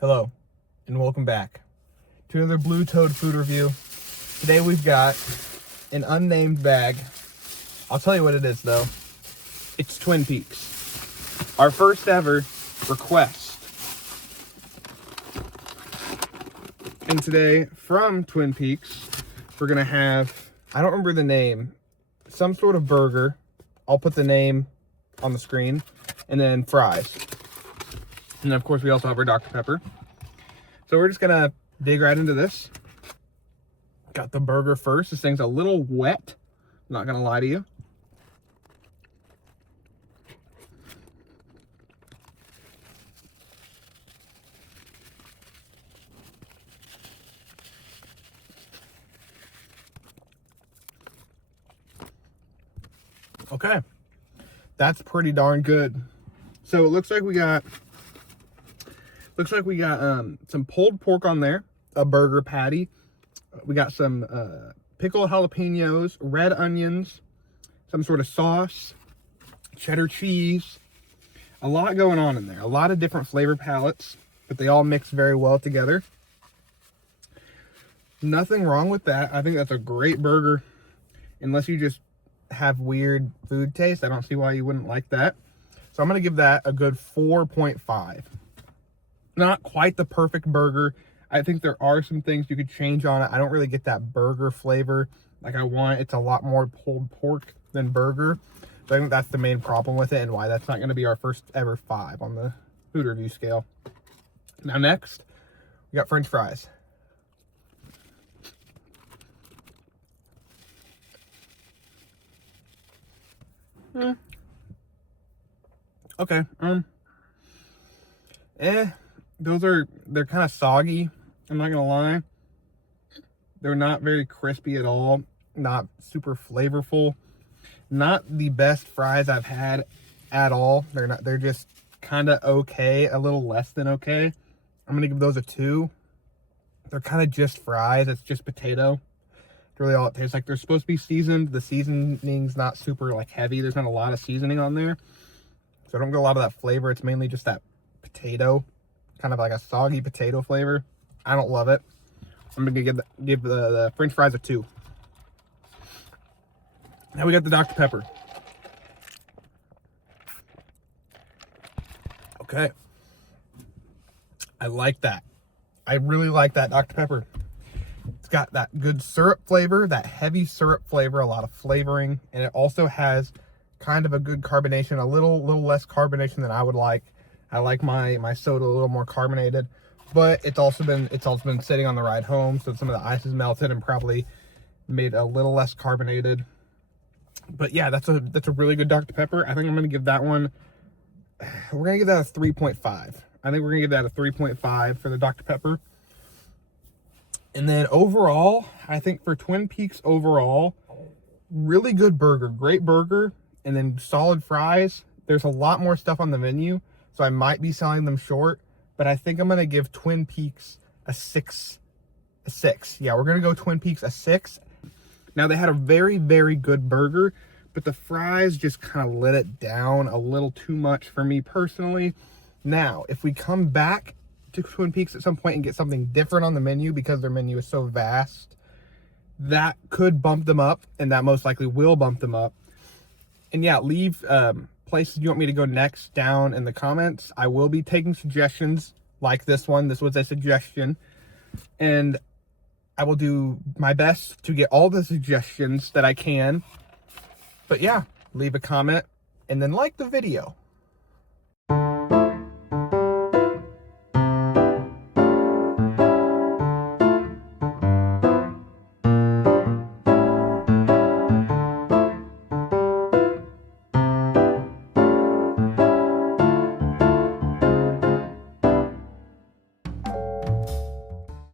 Hello, and welcome back to another Blue Toad food review. Today we've got an unnamed bag. I'll tell you what it is though. It's Twin Peaks. Our first ever request. And today from Twin Peaks, we're gonna have, I don't remember the name, some sort of burger. I'll put the name on the screen, and then fries. And then of course we also have our Dr. Pepper. So we're just gonna dig right into this. Got the burger first. This thing's a little wet, I'm not gonna lie to you. Okay, that's pretty darn good. So it looks like we got some pulled pork on there, a burger patty. We got some pickled jalapenos, red onions, some sort of sauce, cheddar cheese. A lot going on in there. A lot of different flavor palettes, but they all mix very well together. Nothing wrong with that. I think that's a great burger. Unless you just have weird food taste, I don't see why you wouldn't like that. So I'm going to give that a good 4.5. Not quite the perfect burger. I think there are some things you could change on it. I don't really get that burger flavor like I want. It's a lot more pulled pork than burger. So I think that's the main problem with it and why that's not going to be our first ever 5 on the food review scale. Now next, we got French fries. Okay. They're kind of soggy. I'm not gonna lie. They're not very crispy at all. Not super flavorful. Not the best fries I've had at all. They're just kind of okay, a little less than okay. I'm gonna give those a 2. They're kind of just fries. It's just potato. It's really all it tastes like. They're supposed to be seasoned. The seasoning's not super like heavy. There's not a lot of seasoning on there. So I don't get a lot of that flavor. It's mainly just that potato, kind of like a soggy potato flavor. I don't love it. I'm gonna give the French fries a 2. Now we got the Dr. Pepper. Okay. I like that. I really like that Dr. Pepper. It's got that good syrup flavor, that heavy syrup flavor, a lot of flavoring, and it also has kind of a good carbonation, a little less carbonation than I would like. I like my soda a little more carbonated, but it's also been sitting on the ride home, so some of the ice is melted and probably made a little less carbonated. But yeah, that's a really good Dr. Pepper. I think I'm gonna give that one. We're gonna give that a 3.5. I think we're gonna give that a 3.5 for the Dr. Pepper. And then overall, I think for Twin Peaks overall, really good burger, great burger, and then solid fries. There's a lot more stuff on the menu, so I might be selling them short, but I think I'm gonna give Twin Peaks a 6. Yeah, we're gonna go Twin Peaks a 6. Now they had a very, very good burger, but the fries just kind of let it down a little too much for me personally. Now, if we come back to Twin Peaks at some point and get something different on the menu, because their menu is so vast, that could bump them up, and that most likely will bump them up. And yeah, leave places you want me to go next down in the comments. I will be taking suggestions like this one. This was a suggestion, and I will do my best to get all the suggestions that I can. But yeah, leave a comment and then like the video.